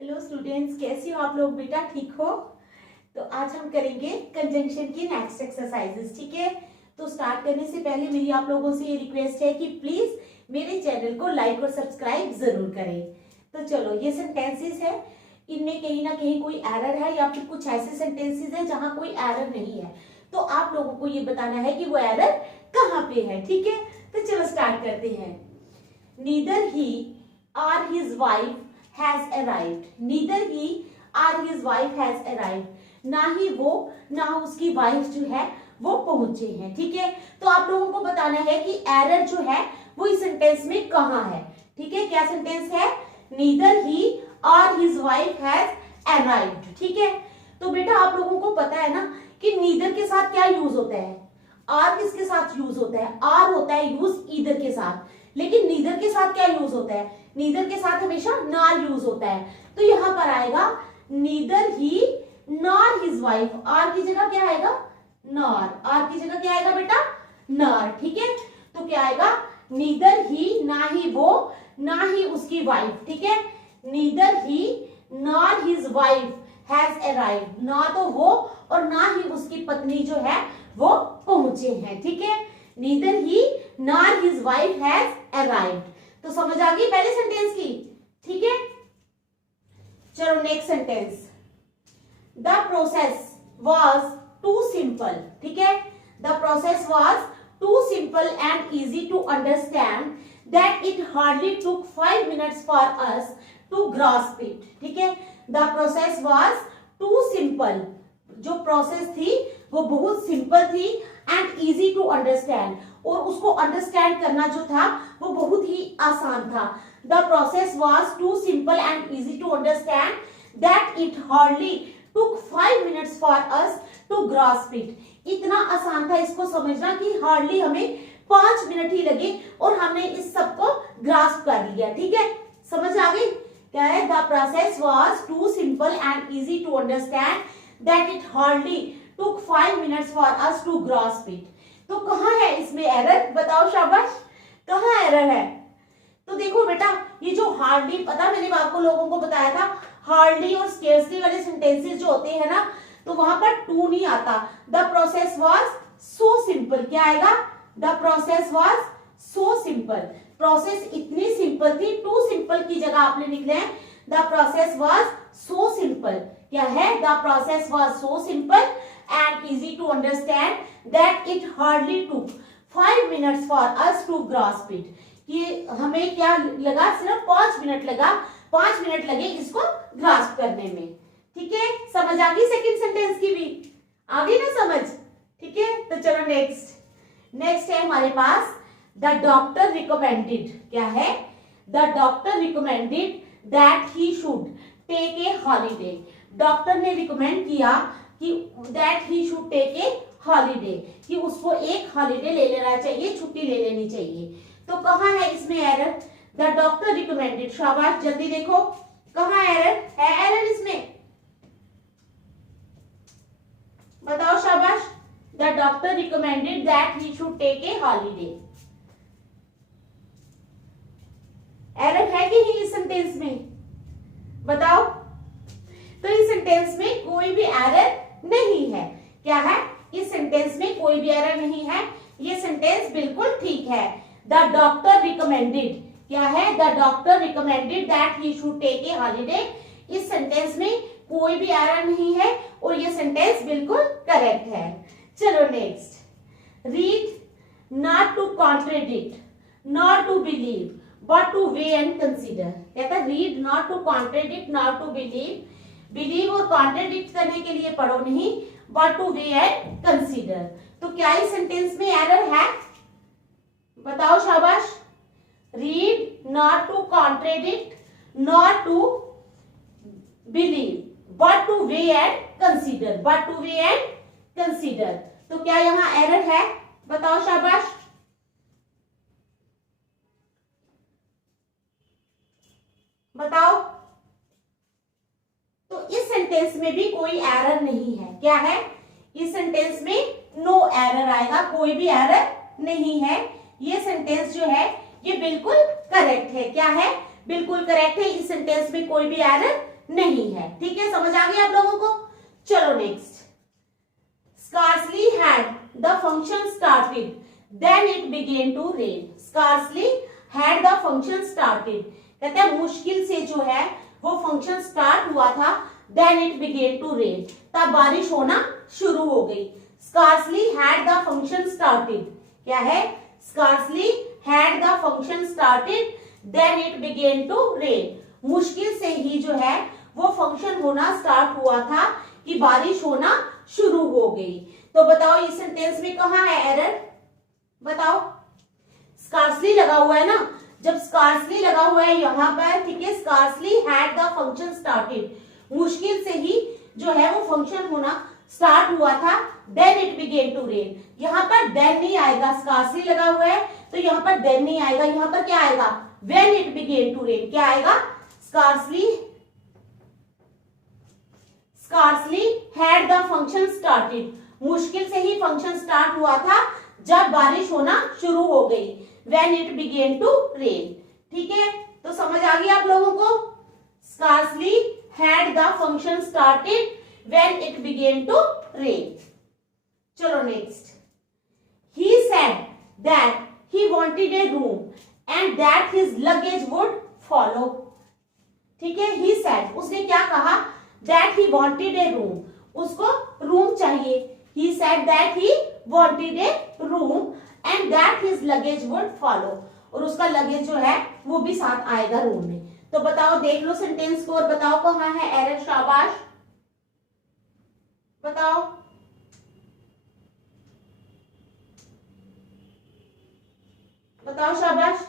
Hello students, कैसे हो आप लोग? बेटा ठीक हो? तो आज हम करेंगे कंजंक्शन की नेक्स्ट एक्सरसाइजेस। ठीक है, तो स्टार्ट करने से पहले मेरी आप लोगों से ये रिक्वेस्ट है कि प्लीज मेरे चैनल को लाइक और सब्सक्राइब जरूर करें। तो चलो, ये सेंटेंसेस है, इनमें कहीं ना कहीं कोई एरर है या फिर कुछ ऐसे सेंटेंसेस है जहां कोई एरर नहीं है, तो आप लोगों को ये बताना है कि वो एरर कहाँ पे है। ठीक है, तो चलो स्टार्ट करते हैं। नीदर ही और his wife has arrived. Neither he or his wife has arrived. ना ही वो ना उसकी वाइफ जो है वो पहुंचे हैं। ठीक है, तो आप लोगों को बताना है कि एरर जो है वो इस सेंटेंस में कहाँ है। ठीक है, क्या सेंटेंस है? Neither he or his wife has arrived. ठीक है, तो बेटा आप लोगों को पता है ना कि नीदर के साथ क्या यूज होता है, आर किसके साथ यूज होता है? आर होता है यूज ईदर के साथ, लेकिन नीदर के साथ क्या यूज होता है? नीदर के साथ हमेशा नॉर यूज होता है। तो यहां पर आएगा neither he nor his wife. Or की जगह क्या आएगा? नॉर। आर की जगह क्या आएगा बेटा? नॉर। ठीक है, तो क्या आएगा? नीदर ही, ना ही वो ना ही उसकी वाइफ। ठीक है, neither he nor his wife has arrived. ना तो वो और ना ही उसकी पत्नी जो है वो पहुंचे हैं। ठीक है, neither he nor his wife has arrived. तो समझ आ गई पहले सेंटेंस की? ठीक है, चलो next sentence. The process was too simple. ठीक है, the process was too simple and easy to understand that it hardly took 5 minutes for us to grasp it. ठीक है, the process was too simple. जो process थी वो बहुत simple थी and easy to understand, और उसको अंडरस्टैंड करना जो था वो बहुत ही आसान था। The process was too simple and easy to understand that it hardly took 5 minutes for us to grasp it. इतना आसान था इसको समझना कि हार्डली हमें 5 मिनट ही लगे और हमने इस सबको ग्रास्प कर लिया। ठीक है, समझ आ गई? क्या है? The process was too simple and easy to understand that it hardly took 5 minutes for us to grasp it. तो कहाँ है इसमें एरर? बताओ शाबाश, कहाँ एरर है? तो देखो बेटा, ये जो हार्डली, पता मैंने आपको लोगों को बताया था, हार्डली और स्केर्सली वाले सेंटेंसेस जो होते हैं ना, तो वहां पर टू नहीं आता। The process was so simple. क्या आएगा? The process was so simple. Process इतनी सिंपल थी, टू सिंपल की जगह आपने लिखना है the process was so simple. क्या है? The process was so simple and easy to understand that it hardly took 5 minutes for us to grasp it. कि हमें क्या लगा? सिर्फ 5 मिनट लगा, 5 मिनट लगे इसको ग्रास्प करने में। ठीक है, समझ आ गई सेकंड सेंटेंस की भी? आ गई ना समझ? ठीक है, तो चलो नेक्स्ट है हमारे पास द डॉक्टर रिकमेंडेड। क्या है? The doctor recommended that he should take a holiday. Doctor ने रिकमेंड किया कि that he should take a holiday, कि उसको एक हॉलीडे ले लेना चाहिए, छुट्टी ले लेनी चाहिए। तो कहाँ है इसमें एरर? The doctor recommended. शाबाश, जल्दी देखो कहाँ एरर है? एरर इसमें बताओ शाबाश। The doctor recommended that he should take a holiday. Error है कि नहीं इस सेंटेंस में? बताओ। तो इस सेंटेंस में कोई भी एरर नहीं है। क्या है? इस सेंटेंस में कोई भी एरर नहीं है, ये सेंटेंस बिल्कुल ठीक है। The doctor recommended. क्या है? The doctor recommended that he should take a holiday. इस सेंटेंस में कोई भी एरर नहीं है और ये सेंटेंस बिल्कुल करेक्ट है। चलो next. Read not to contradict, not to believe, but to weigh and consider. कहता है read not to contradict, not to believe, believe और कॉन्ट्रेडिक्ट करने के लिए पढ़ो नहीं, but to weigh and consider. तो क्या इस सेंटेंस में एरर है? बताओ शाबाश। Read not to contradict, not to believe, but to weigh and consider, but to weigh and consider. तो क्या यहाँ एरर है? बताओ शाबाश। बताओ। तो इस सेंटेंस में भी कोई एरर नहीं है। क्या है? इस सेंटेंस में नो एरर आएगा, कोई भी एरर नहीं है। ये सेंटेंस जो है ये बिल्कुल करेक्ट है। क्या है? बिल्कुल करेक्ट है, इस सेंटेंस में कोई भी एरर नहीं है। ठीक है, समझ आ गया आप लोगों को। चलो next, scarcely had the function started then it began to rain. scarcely had the function started, कहते हैं मुश्किल से जो है वो फंक्शन स्टार्ट हुआ था, then it began to rain, तब बारिश होना शुरू हो गई। scarcely had the function started क्या है, scarcely had the function started then it began to rain, मुश्किल से ही जो है वो फंक्शन होना स्टार्ट हुआ था कि बारिश होना शुरू हो गई। तो बताओ इस सेंटेंस में कहाँ है एरर, बताओ। स्कार्सली लगा हुआ है ना, जब स्कार्सली लगा हुआ है यहाँ पर, ठीक है, scarcely had the function started, मुश्किल से ही जो है वो फंक्शन होना स्टार्ट हुआ था, then it began to rain, यहाँ पर देन नहीं आएगा, स्कार्सली लगा हुआ है तो यहाँ पर देन नहीं आएगा, यहाँ पर क्या आएगा, when it began to rain, क्या आएगा, scarcely had the function started, मुश्किल से ही फंक्शन स्टार्ट हुआ था जब बारिश होना शुरू हो गई, when it began to rain. ठीक है, तो समझ आ गया आप लोगों को, scarcely had the function started when it began to rain. चलो next, he said that he wanted a room and that his luggage would follow. ठीक है, ही सेड, उसने क्या कहा, that he wanted a room, उसको room चाहिए, he said that he wanted a room and that his luggage would follow, और उसका luggage जो है वो भी साथ आएगा रूम में। तो बताओ, देख लो सेंटेंस को और बताओ कहाँ है एरर, शाबाश बताओ। बताओ शाबाश।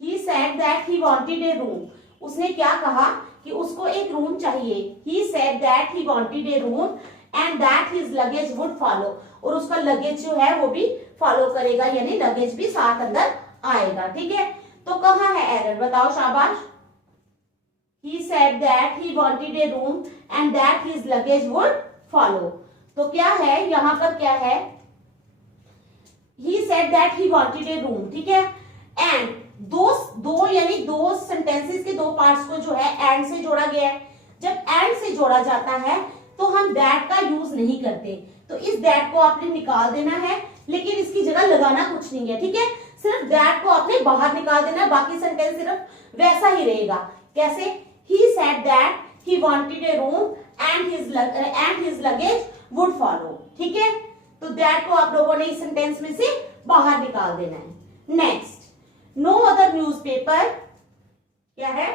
he said that he wanted a room, उसने क्या कहा कि उसको एक रूम चाहिए, he said that he wanted a room and that his luggage would follow, और उसका लगेज जो है वो भी फॉलो करेगा, यानी लगेज भी साथ अंदर आएगा। ठीक है, तो कहाँ है एरर, बताओ शाबाश। he said that he wanted a room and that his luggage would follow, तो क्या है यहाँ पर, क्या है, he said that he wanted a room, ठीक है, and दो यानी दो सेंटेंसेस के दो पार्ट्स को जो है एंड से जोड़ा गया है। जब एंड से जोड़ा जाता है तो हम दैट का यूज नहीं करते, तो इस दैट को आपने निकाल देना है, लेकिन इसकी जगह लगाना कुछ नहीं है। ठीक है, सिर्फ दैट को आपने बाहर निकाल देना है, बाकी सेंटेंस सिर्फ वैसा ही रहेगा। कैसे, he said that he wanted a room and his luggage would follow। ठीक है, तो दैट को आप लोगों ने इस सेंटेंस में से बाहर निकाल देना है। नेक्स्ट, no other newspaper क्या है,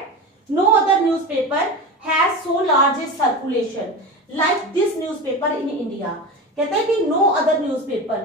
no other newspaper has so large a circulation like this newspaper in India। कहता है कि no other newspaper,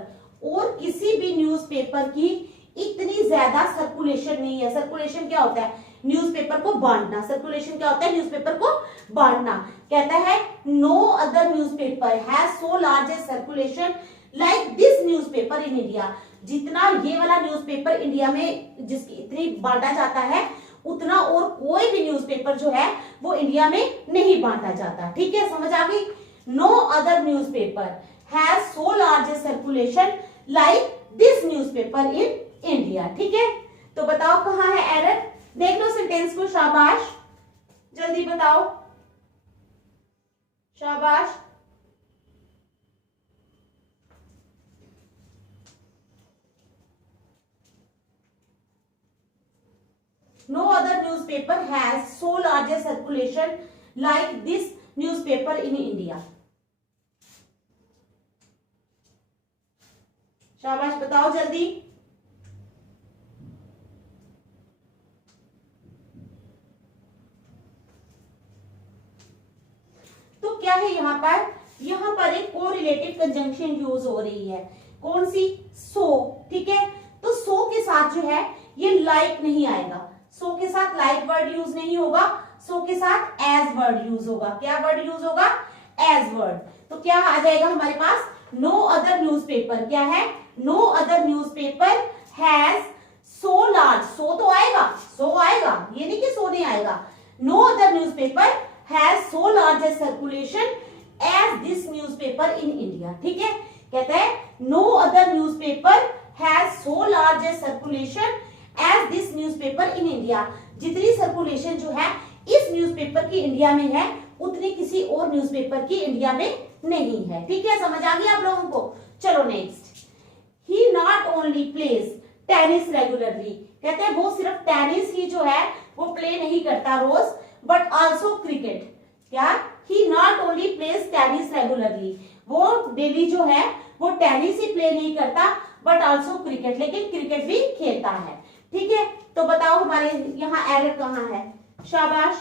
और किसी भी न्यूज़पेपर की इतनी ज्यादा सर्कुलेशन नहीं है। सर्कुलेशन क्या होता है, न्यूज़पेपर को बांटना, सर्कुलेशन क्या होता है, न्यूज़पेपर को बांटना। कहता है no other newspaper has so large a circulation like this newspaper in India, जितना ये वाला न्यूज़पेपर इंडिया में जिसकी इतनी बांटा जाता है, उतना और कोई भी न्यूज़पेपर जो है वो इंडिया में नहीं बांटा जाता। ठीक है, समझ आ गई। No other newspaper has so large a circulation like this newspaper in India. ठीक है, तो बताओ कहाँ है एरर, देख लो सेंटेंस को, शाबाश जल्दी बताओ, शाबाश। No other newspaper has so large a circulation like this newspaper in India। शाबाश बताओ जल्दी। तो क्या है यहाँ पर एक कोरिलेटेड कंजंक्शन यूज हो रही है, कौन सी, सो। ठीक है, तो सो के साथ जो है ये लाइक नहीं आएगा, सो के साथ लाइक वर्ड यूज नहीं होगा, सो के साथ एज वर्ड यूज होगा। क्या वर्ड यूज होगा, एज वर्ड। तो क्या आ जाएगा हमारे पास, नो अदर न्यूज़पेपर, क्या है, no other newspaper has so large, so तो आएगा, सो आएगा, ये नहीं कि सो नहीं आएगा। No other newspaper has so large a circulation as this newspaper in India. ठीक है, कहता है no other newspaper has so large a circulation as this newspaper in India. जितनी सर्कुलेशन जो है इस न्यूज़पेपर की इंडिया में है उतनी किसी और न्यूज़पेपर की इंडिया में नहीं है। ठीक है, समझ आ गई आप लोगों को। चलो next, he not only plays tennis regularly. कहते हैं वो सिर्फ टेनिस ही जो है वो प्ले नहीं करता रोज, बट आल्सो क्रिकेट। क्या, he not only plays tennis regularly, वो डेली जो है वो टेनिस ही प्ले नहीं करता बट आल्सो क्रिकेट, लेकिन क्रिकेट भी खेलता है। ठीक है, तो बताओ हमारे यहाँ एरर कहाँ है। शाबाश।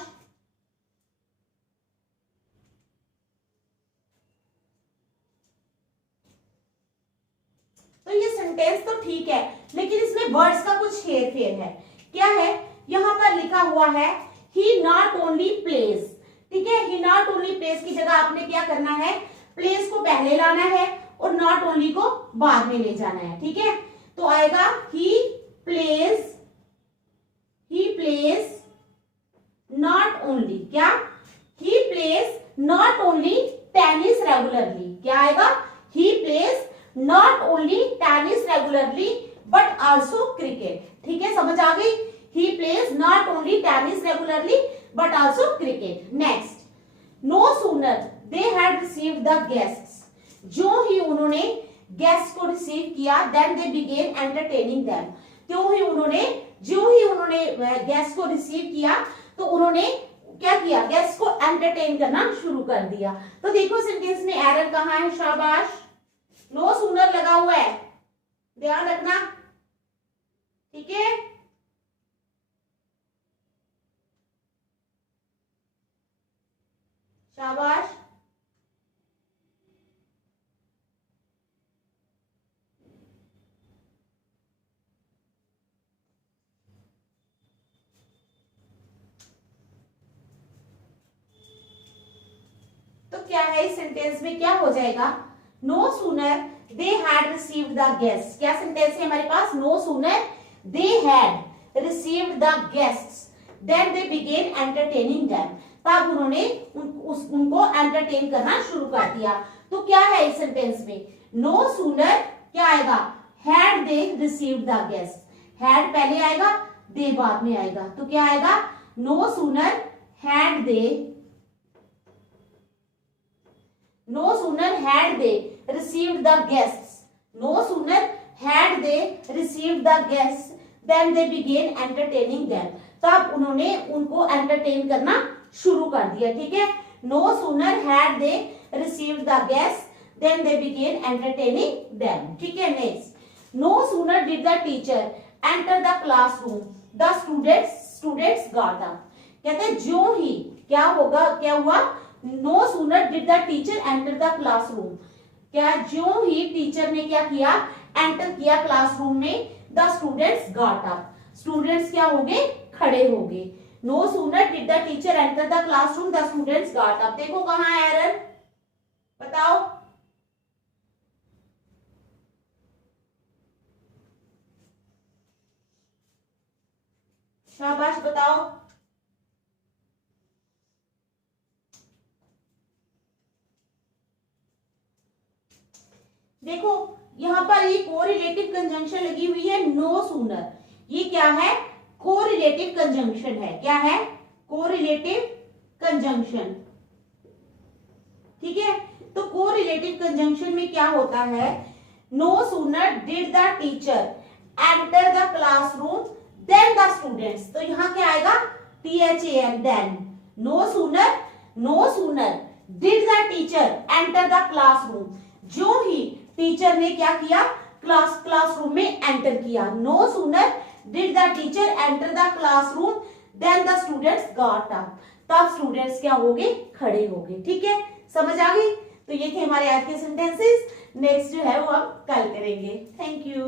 तो ये सेंटेंस तो ठीक है, लेकिन इसमें वर्ड्स का कुछ हेर फेर है। क्या है, यहां पर लिखा हुआ है ही नॉट ओनली प्लेज। ठीक है, ही नॉट ओनली प्लेज की जगह आपने क्या करना है, प्लेस को पहले लाना है और नॉट ओनली को बाद में ले जाना है। ठीक है, तो आएगा ही प्लेज नॉट ओनली। क्या, he plays not only tennis regularly. क्या आएगा, he plays not only tennis regularly but also cricket. ठीक है, समझ आ गई। He plays not only tennis regularly but also cricket. Next, no sooner they had received the guests. जो ही उन्होंने गेस्ट को रिसीव किया, then they began entertaining them. जो ही उन्होंने गेस्ट को रिसीव किया तो उन्होंने क्या किया, गेस्ट को एंटरटेन करना शुरू कर दिया। तो देखो सेंटेंस में एरर कहाँ है। शाबाश, नो सूनर लगा हुआ है, ध्यान रखना। ठीक है, शाबाश। तो क्या है इस सेंटेंस में, क्या हो जाएगा, no sooner they had received the guest. क्या सेंटेंस है हमारे पास, no sooner they had received the guests then they began entertaining them. तब उन्होंने उनको एंटरटेन करना शुरू कर दिया। तो क्या है इस सेंटेंस में, नो सूनर क्या आएगा, had they received the guest. Had पहले आएगा, दे बाद में आएगा। तो क्या आएगा, no sooner had they received the guests. No sooner had they received the guests then they began entertaining them. तब उन्होंने उनको एंटरटेन करना शुरू कर दिया। ठीक है, no sooner had they received the guests then they began entertaining them. ठीक है, next, no sooner did the teacher enter the classroom the students got up. कहते हैं जो ही क्या हुआ, no sooner did the teacher enter the classroom. क्या, जो ही टीचर ने क्या किया, एंटर किया क्लासरूम में, the students got up. Students क्या हो गए, खड़े हो गए। No sooner did the teacher enter the classroom the students got up. देखो कहां है एरर, बताओ। शाबाश, बताओ। देखो यहां पर ये कोरिलेटिव कंजंक्शन लगी हुई है, नो सूनर। ये क्या है, कोरिलेटिव कंजंक्शन है। क्या है, कोरिलेटिव कंजंक्शन। ठीक है, तो कोरिलेटिव कंजंक्शन में क्या होता है, no sooner did the teacher enter the classroom then the students. तो यहां क्या आएगा, THAN, then. No sooner did the teacher enter the classroom. जो ही टीचर ने क्या किया, क्लासरूम में एंटर किया। No sooner did the teacher enter the classroom then the students got up. तब स्टूडेंट्स क्या हो गए, खड़े हो गए। ठीक है, समझ आ गई। तो ये थे हमारे आज के सेंटेंसेस। नेक्स्ट जो है वो हम कल करेंगे। Thank you.